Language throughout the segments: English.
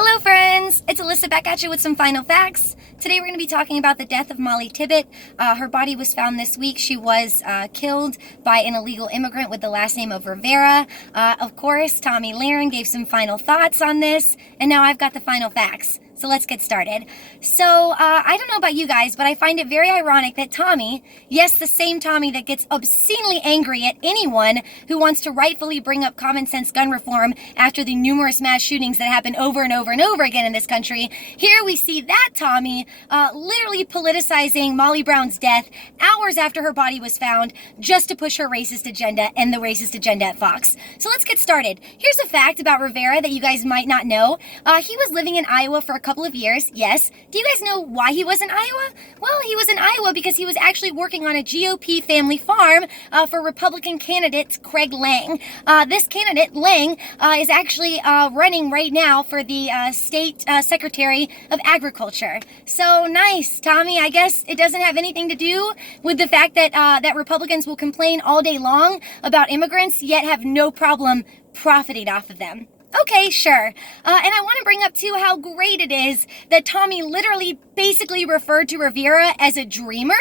Hello friends, it's Alyssa back at you with some final facts. Today we're going to be talking about the death of Mollie Tibbit. Her body was found this week. She was killed by an illegal immigrant with the last name of Rivera. Of course, Tomi Lahren gave some final thoughts on this, and now I've got the final facts. So let's get started. So, I don't know about you guys, but I find it very ironic that Tomi, yes, the same Tomi that gets obscenely angry at anyone who wants to rightfully bring up common sense gun reform after the numerous mass shootings that happen over and over and over again in this country, here we see that Tomi literally politicizing Molly Brown's death hours after her body was found just to push her racist agenda and the racist agenda at Fox. So let's get started. Here's a fact about Rivera that you guys might not know. He was living in Iowa for a couple of years, yes. Do you guys know why he was in Iowa? Well, he was in Iowa because he was actually working on a GOP family farm for Republican candidate Craig Lang. This candidate, Lang, is actually running right now for the state secretary of agriculture. So nice, Tomi. I guess it doesn't have anything to do with the fact that that Republicans will complain all day long about immigrants, yet have no problem profiting off of them. Okay, sure. And I want to bring up, too, how great it is that Tomi literally basically referred to Rivera as a dreamer.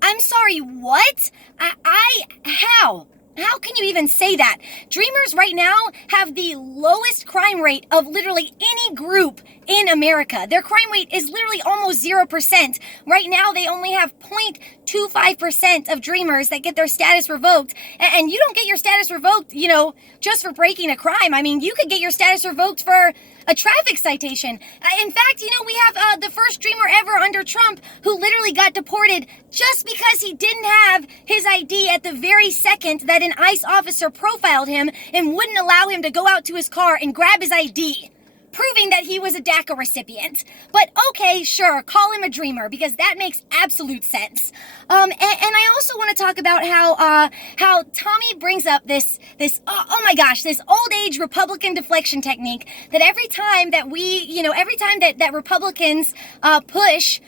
I'm sorry, what? How? How can you even say that? Dreamers right now have the lowest crime rate of literally any group in America. Their crime rate is literally almost 0%. Right now, they only have 0.25% of dreamers that get their status revoked. And you don't get your status revoked, just for breaking a crime. I mean, you could get your status revoked for a traffic citation. In fact, we have the first dreamer ever under Trump who literally got deported just because he didn't have his ID at the very second that an ICE officer profiled him and wouldn't allow him to go out to his car and grab his ID, proving that he was a DACA recipient. But okay, sure, call him a dreamer because that makes absolute sense. And I also want to talk about how Tomi brings up this oh my gosh, this old age Republican deflection technique that every time that that Republicans push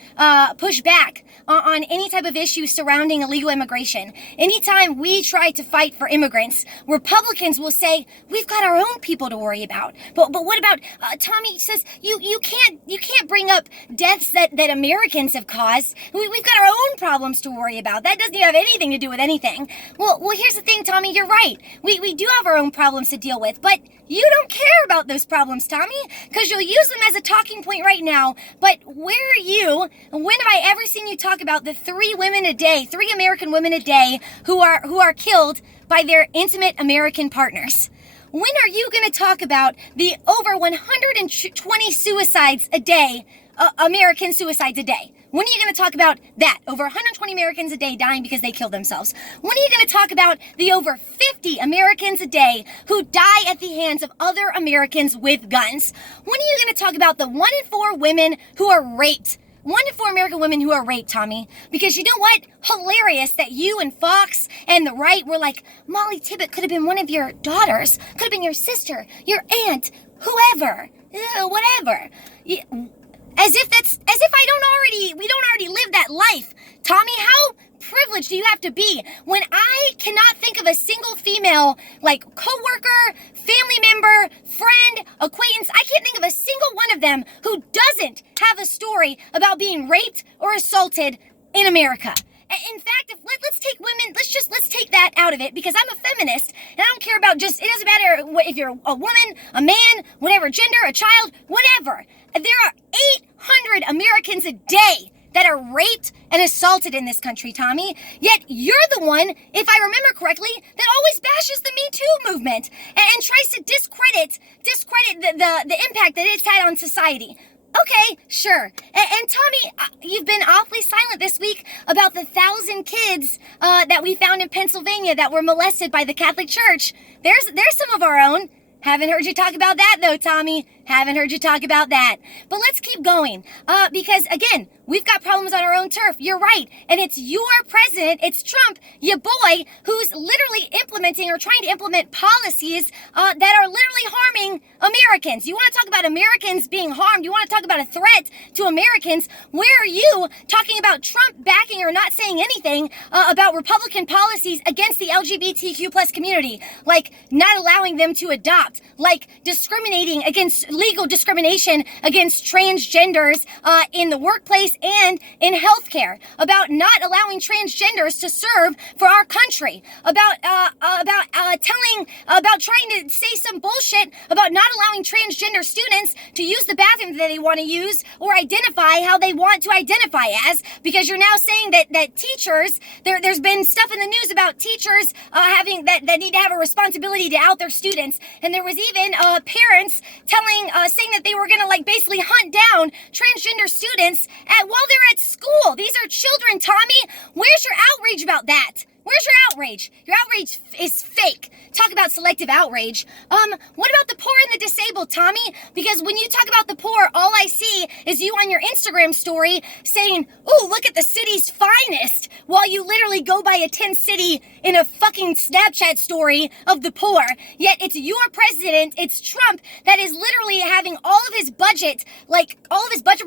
back on any type of issue surrounding illegal immigration, anytime we try to fight for immigrants, Republicans will say we've got our own people to worry about. But what about Tomi says you can't bring up deaths that Americans have caused. We've got our own problems to worry about. That doesn't even have anything to do with anything. Well, here's the thing, Tomi. You're right. We do have our own problems to deal with, but you don't care about those problems, Tomi, because you'll use them as a talking point right now. But where are you? When have I ever seen you talk about the 3 American women a day who are killed by their intimate American partners? When are you going to talk about the over 120 suicides a day, American suicides a day? When are you going to talk about that? Over 120 Americans a day dying because they killed themselves. When are you going to talk about the over 50 Americans a day who die at the hands of other Americans with guns? When are you going to talk about the 1 in 4 women who are raped? 1 in 4 American women who are raped, Tomi. Because you know what? Hilarious that you and Fox and the right were like, Mollie Tibbitt could have been one of your daughters, could have been your sister, your aunt, whoever, whatever. As if we don't already live that life. Tomi, how privileged do you have to be when I cannot think of a single female, coworker, family member, friend, acquaintance, I can't think of a single one of them who doesn't have a story about being raped or assaulted in America. In fact, let's take women, let's take that out of it because I'm a feminist and I don't care about it doesn't matter if you're a woman, a man, whatever gender, a child, whatever. There are 800 Americans a day that are raped and assaulted in this country, Tomi. Yet you're the one, if I remember correctly, that always bashes the Me Too movement and tries to discredit the impact that it's had on society. Okay, sure. And Tomi, you've been awfully silent this week about the 1,000 kids that we found in Pennsylvania that were molested by the Catholic Church. There's some of our own. Haven't heard you talk about that, though, Tomi. Haven't heard you talk about that. But let's keep going. Because, again, we've got problems on our own turf. You're right. And it's your president, it's Trump, your boy, who's literally implementing or trying to implement policies that are literally harming Americans. You want to talk about Americans being harmed? You want to talk about a threat to Americans? Where are you talking about Trump backing or not saying anything about Republican policies against the LGBTQ plus community? Like not allowing them to adopt, about like legal discrimination against transgenders in the workplace and in healthcare, about not allowing transgenders to serve for our country, about trying to say some bullshit about not allowing transgender students to use the bathroom that they want to use or identify how they want to identify as, because you're now saying that teachers, there's been stuff in the news about teachers having that need to have a responsibility to out their students, and there was even parents saying that they were gonna like basically hunt down transgender students while they're at school. These are children, Tommy. Where's your outrage about that? Where's your outrage? Your outrage is fake. Talk about selective outrage. What about the poor and the disabled, Tommy? Because when you talk about the poor, all I see is you on your Instagram story saying, "Ooh, look at the city's finest," while you literally go by a 10 city in a fucking Snapchat story of the poor. Yet it's your president, it's Trump, that is literally having all of his budget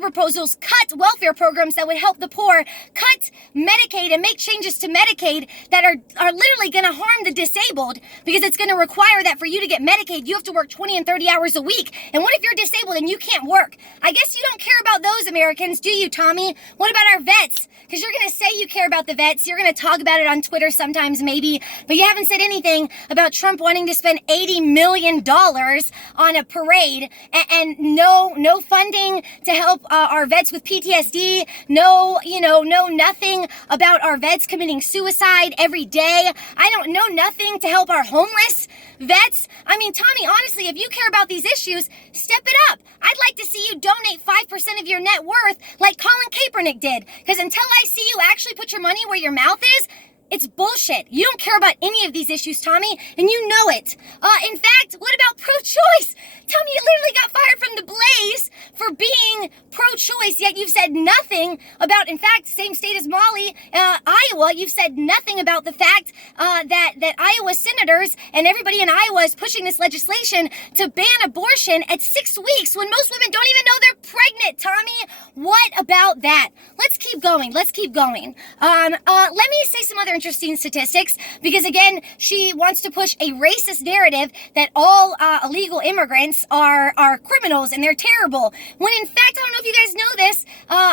proposals cut welfare programs that would help the poor, cut Medicaid and make changes to Medicaid that are literally going to harm the disabled, because it's going to require that for you to get Medicaid, you have to work 20 and 30 hours a week. And what if you're disabled and you can't work? I guess you don't care about those Americans, do you, Tommy? What about our vets? Because you're going to say you care about the vets. You're going to talk about it on Twitter sometimes, maybe, but you haven't said anything about Trump wanting to spend $80 million on a parade and no funding to help our vets with PTSD. No, nothing about our vets committing suicide every day. I don't know nothing to help our homeless vets. I mean, Tommy, honestly, if you care about these issues, step it up. I'd like to see you donate 5% of your net worth like Colin Kaepernick did, because until I see you actually put your money where your mouth is, it's bullshit. You don't care about any of these issues, Tommy, and you know it. In fact, what about pro-choice? Tommy, you literally got fired from the Blaze for being pro-choice, yet you've said nothing about, in fact, same state as Mollie, Iowa, you've said nothing about the fact that Iowa senators and everybody in Iowa is pushing this legislation to ban abortion at 6 weeks when most women don't even know they're pregnant, Tommy. What about that? Let's keep going. Let me say some other interesting statistics, because again, she wants to push a racist narrative that all illegal immigrants are criminals and they're terrible, when in fact, I don't know if you guys know this,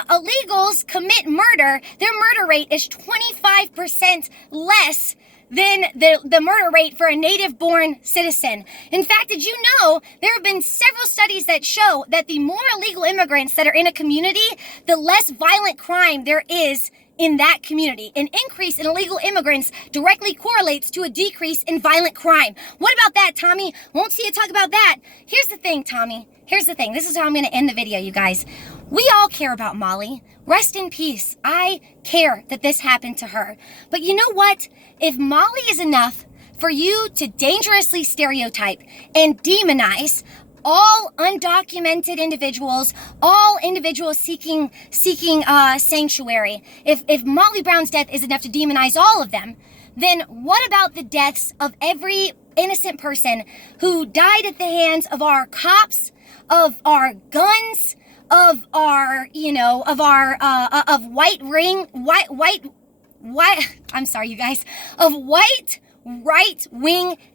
illegals commit murder. Their murder rate is 25% less than the murder rate for a native-born citizen. In fact, did you know there have been several studies that show that the more illegal immigrants that are in a community, the less violent crime there is in that community. An increase in illegal immigrants directly correlates to a decrease in violent crime. What about that, Tommy? Won't see you talk about that. Here's the thing, Tommy. Here's the thing. This is how I'm going to end the video, you guys. We all care about Mollie. Rest in peace. I care that this happened to her. But you know what? If Mollie is enough for you to dangerously stereotype and demonize all undocumented individuals, all individuals seeking sanctuary, if Mollie Brown's death is enough to demonize all of them, then what about the deaths of every innocent person who died at the hands of our cops, of our guns, of our, of white right-wing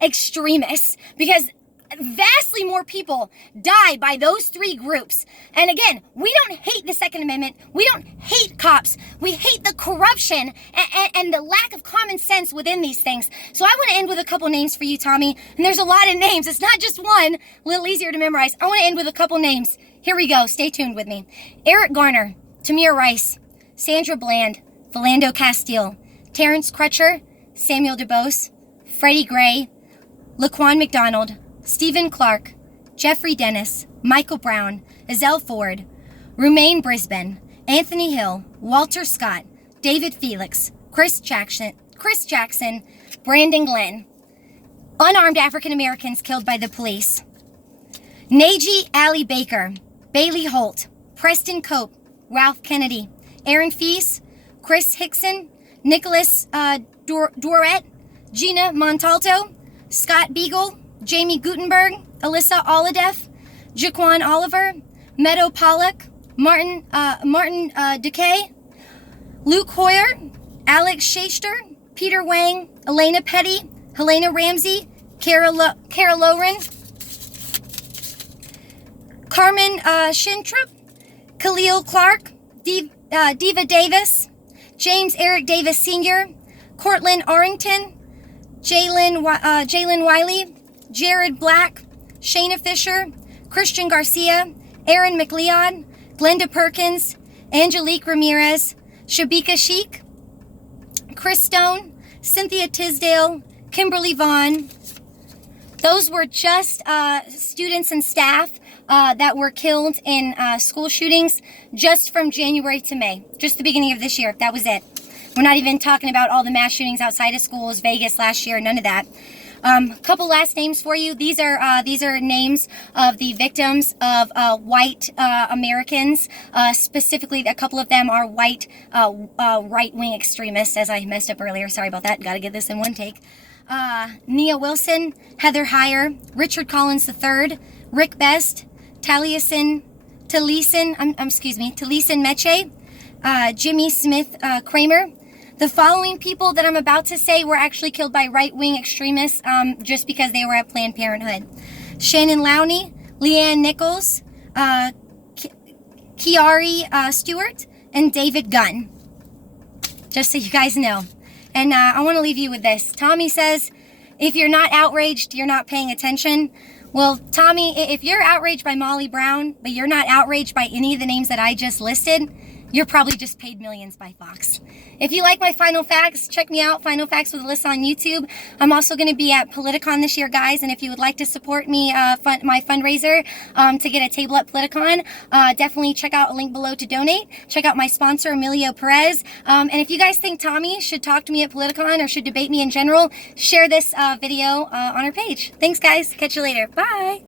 extremists? Because vastly more people die by those three groups. And again, we don't hate the Second Amendment. We don't hate cops. We hate the corruption and the lack of common sense within these things. So I want to end with a couple names for you, Tommy. And there's a lot of names. It's not just one, a little easier to memorize. I want to end with a couple names. Here we go. Stay tuned with me. Eric Garner, Tamir Rice, Sandra Bland, Philando Castile, Terrence Crutcher, Samuel DuBose, Freddie Gray, Laquan McDonald, Stephen Clark, Jeffrey Dennis, Michael Brown, Ezell Ford, Rumaine Brisbane, Anthony Hill, Walter Scott, David Felix, Chris Jackson, Brandon Glenn. Unarmed African Americans killed by the police. Naji Ali Baker, Bailey Holt, Preston Cope, Ralph Kennedy, Aaron Feast, Chris Hickson, Nicholas Dorette, Gina Montalto, Scott Beagle, Jamie Gutenberg, Alyssa Oladeff, Jaquan Oliver, Meadow Pollock, Martin Decay, Luke Hoyer, Alex Schachter, Peter Wang, Elena Petty, Helena Ramsey, Kara Loren, Carmen Shintrup, Khalil Clark, Diva Davis, James Eric Davis Sr., Cortland Arrington, Jalen Wiley, Jared Black, Shayna Fisher, Christian Garcia, Aaron McLeod, Glenda Perkins, Angelique Ramirez, Shabika Sheik, Chris Stone, Cynthia Tisdale, Kimberly Vaughn. Those were just students and staff that were killed in school shootings just from January to May, just the beginning of this year. That was it. We're not even talking about all the mass shootings outside of schools, Vegas last year, none of that. Couple last names for you. These are names of the victims of white Americans. Specifically, a couple of them are white right-wing extremists, as I messed up earlier. Sorry about that. Got to get this in one take. Nia Wilson, Heather Heyer, Richard Collins III, Rick Best, Taliesin Meche, Jimmy Smith Kramer. The following people that I'm about to say were actually killed by right-wing extremists just because they were at Planned Parenthood. Shannon Lowney, Leanne Nichols, Kiari Stewart, and David Gunn. Just so you guys know. And I want to leave you with this. Tommy says, if you're not outraged, you're not paying attention. Well, Tommy, if you're outraged by Molly Brown, but you're not outraged by any of the names that I just listed, you're probably just paid millions by Fox. If you like my Final Facts, check me out, Final Facts with Alyssa on YouTube. I'm also going to be at Politicon this year, guys, and if you would like to support me, my fundraiser to get a table at Politicon, definitely check out a link below to donate. Check out my sponsor, Emilio Perez. And if you guys think Tommy should talk to me at Politicon or should debate me in general, share this video on our page. Thanks, guys. Catch you later. Bye.